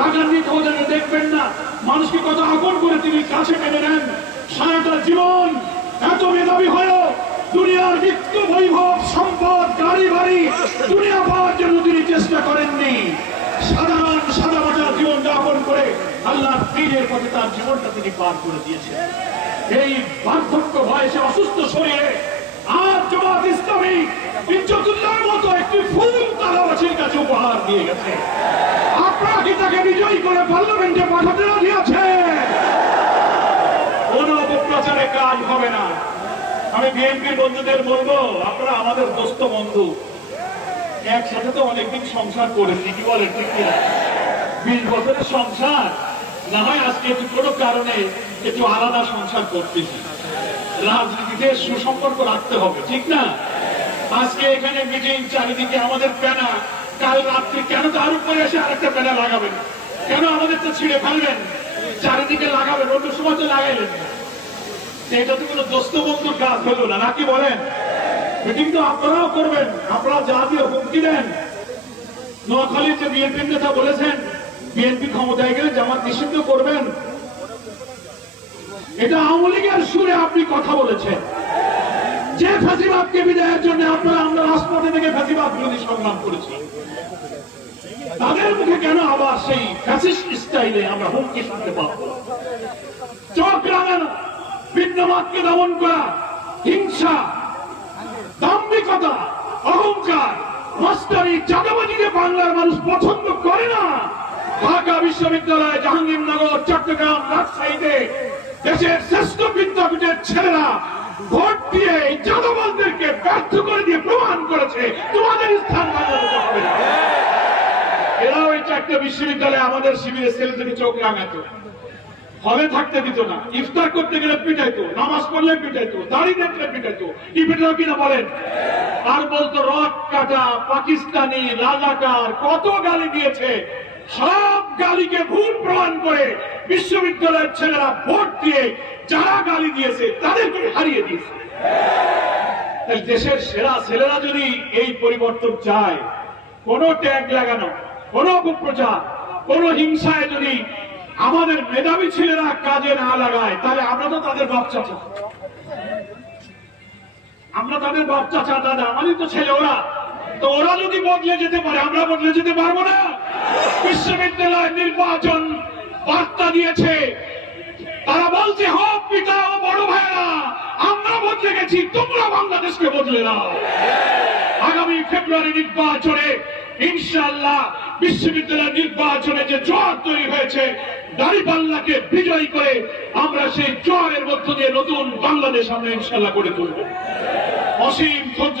রাগান্বিত হয়ে দেখবেন না, মানুষকে কত আপন করে তিনি কাছে টেনে নেন। সারাটা জীবন এত মেধাবী হয়েও দুনিয়ার নিত্য বৈভব, সম্পদ, গাড়ি বাড়ি, দুনিয়া পাওয়ার জন্য তিনি চেষ্টা করেননি। সাধারণ সাদামাটা জীবন যাপন করে আল্লাহর দ্বীনের পথে তার জীবনটা তিনি পার করে দিয়েছেন। এই বার্ধক্য বয়সে অসুস্থ শরীরে আর জামাত ইসলামী ইজ্জতুল্লাহর মতো একটি ফুল তারাবাসীর কাছে উপহার দিয়ে গেছে। আপনারা কি তাকে বিজয়ী করে পার্লামেন্টে পাঠাতে রাজি আছে? কোন অপপ্রচারে কাজ হবে না। আমি বিএনপির বন্ধুদের বলবো, আপনারা আমাদের দোস্ত বন্ধু, একসাথে তো অনেকদিন সংসার করেছি, কি বলেন ঠিক কিনা? 20 বছরের সংসার, না হয় আজকে একটু কোনো কারণে একটু আলাদা সংসার করতেছি। রাজনীতিতে সুসম্পর্ক রাখতে হবে, ঠিক না? আজকে এখানে মিটিং, চারিদিকে আমাদের প্যানা, কাল রাত্রি কেন তার উপরে এসে আরেকটা প্যানা লাগাবেন? কেন আমাদের তো ছিঁড়ে ফেলবেন? চারিদিকে লাগাবেন, অন্য সময় তো লাগাইলেন। এটা তো কোনো দোস্ত বন্ধুর কাজ হলো না, নাকি বলেন? মিটিং তো আপনারাও করবেন, আপনারা যা দিয়ে হুমকি দেন। নোয়াখালীর যে বিএনপির নেতা বলেছেন বিএনপি ক্ষমতায় গেলে জামাত নিষিদ্ধ করবেন, এটা আওয়ামী লীগের সুরে আপনি কথা বলেছেন। যে ফ্যাসিবাদকে বিদায়ের জন্য আমরা রাজপথে থেকে ফ্যাসিবাদ বিরোধী সংগ্রাম করেছি, তাদের মুখে কেন আবার সেই ফ্যাসিস্ট স্টাইলে আমরা হুমকি শুনতে পাবো? চোখ রাঙানো, ভিন্নমতকে দমন করা, হিংসা, দাম্ভিকতা, অহংকার, মাস্টারি, চাঁদাবাজিকে বাংলার মানুষ পছন্দ করে না। ঢাকা বিশ্ববিদ্যালয়, জাহাঙ্গীরনগর, চট্টগ্রাম, রাজশাহীতে দেশের শ্রেষ্ঠ বিদ্যাপীঠের ছেলেরা ভোট দিয়ে এই চাঁদাবাজদেরকে ব্যর্থ করে দিয়ে প্রমাণ করেছে তোমাদের স্থান বাংলাদেশে হবে না। এরাও এই 4টে বিশ্ববিদ্যালয়ে আমাদের শিবিরের ছেলেদেরকে চোখ রাঙাতো, হলে থাকতে দিত না, ইফতার করতে গেলে পিটাইতো, নামাজ পড়লে পিটাইতো, দাড়ি দেখলে পিটাইতো। কি পিটাইতো কিনা বলেন? আর বলতো রক কাটা, পাকিস্তানি, রাজাকার, কত গালি দিয়েছে। সব গালিকে ভুল প্রমাণ করে বিশ্ববিদ্যালয়ের ছেলেরা ভোট দিয়ে যারা গালি দিয়েছে তাদেরকে হারিয়ে দিয়েছে। দেশের সেরা ছেলেরা যদি এই পরিবর্তন চায়, কোন ট্যাগ লাগানো, কোন অপপ্রচার, কোন হিংসায় যদি আমাদের মেধাবী ছেলেরা কাজে না লাগায়, তাহলে আমরা তো তাদের বাপ চাচা, দাদা, আমাদের তো ছেলে ওরা। তো ওরা যদি বদলে যেতে পারে, আমরা বদলে যেতে পারবো না? বিশ্ববিদ্যালয় নির্বাচন বার্তা দিয়েছে, তারা বলছে হোক পিতা ও বড় ভাইরা, আমরা বদলে গেছি, তোমরা বাংলাদেশকে বদলে দাও। আগামী ফেব্রুয়ারি নির্বাচনে ইনশাআল্লাহ বিশ্ববিদ্যালয় নির্বাচনে যে জোয়ার তৈরি হয়েছে, দাঁড়িপাল্লাকে বিজয়ী করে আমরা সেই জোয়ারের মধ্য দিয়ে নতুন বাংলাদেশ আমরা ইনশাআল্লাহ গড়ে তুলব। অসীম ধৈর্য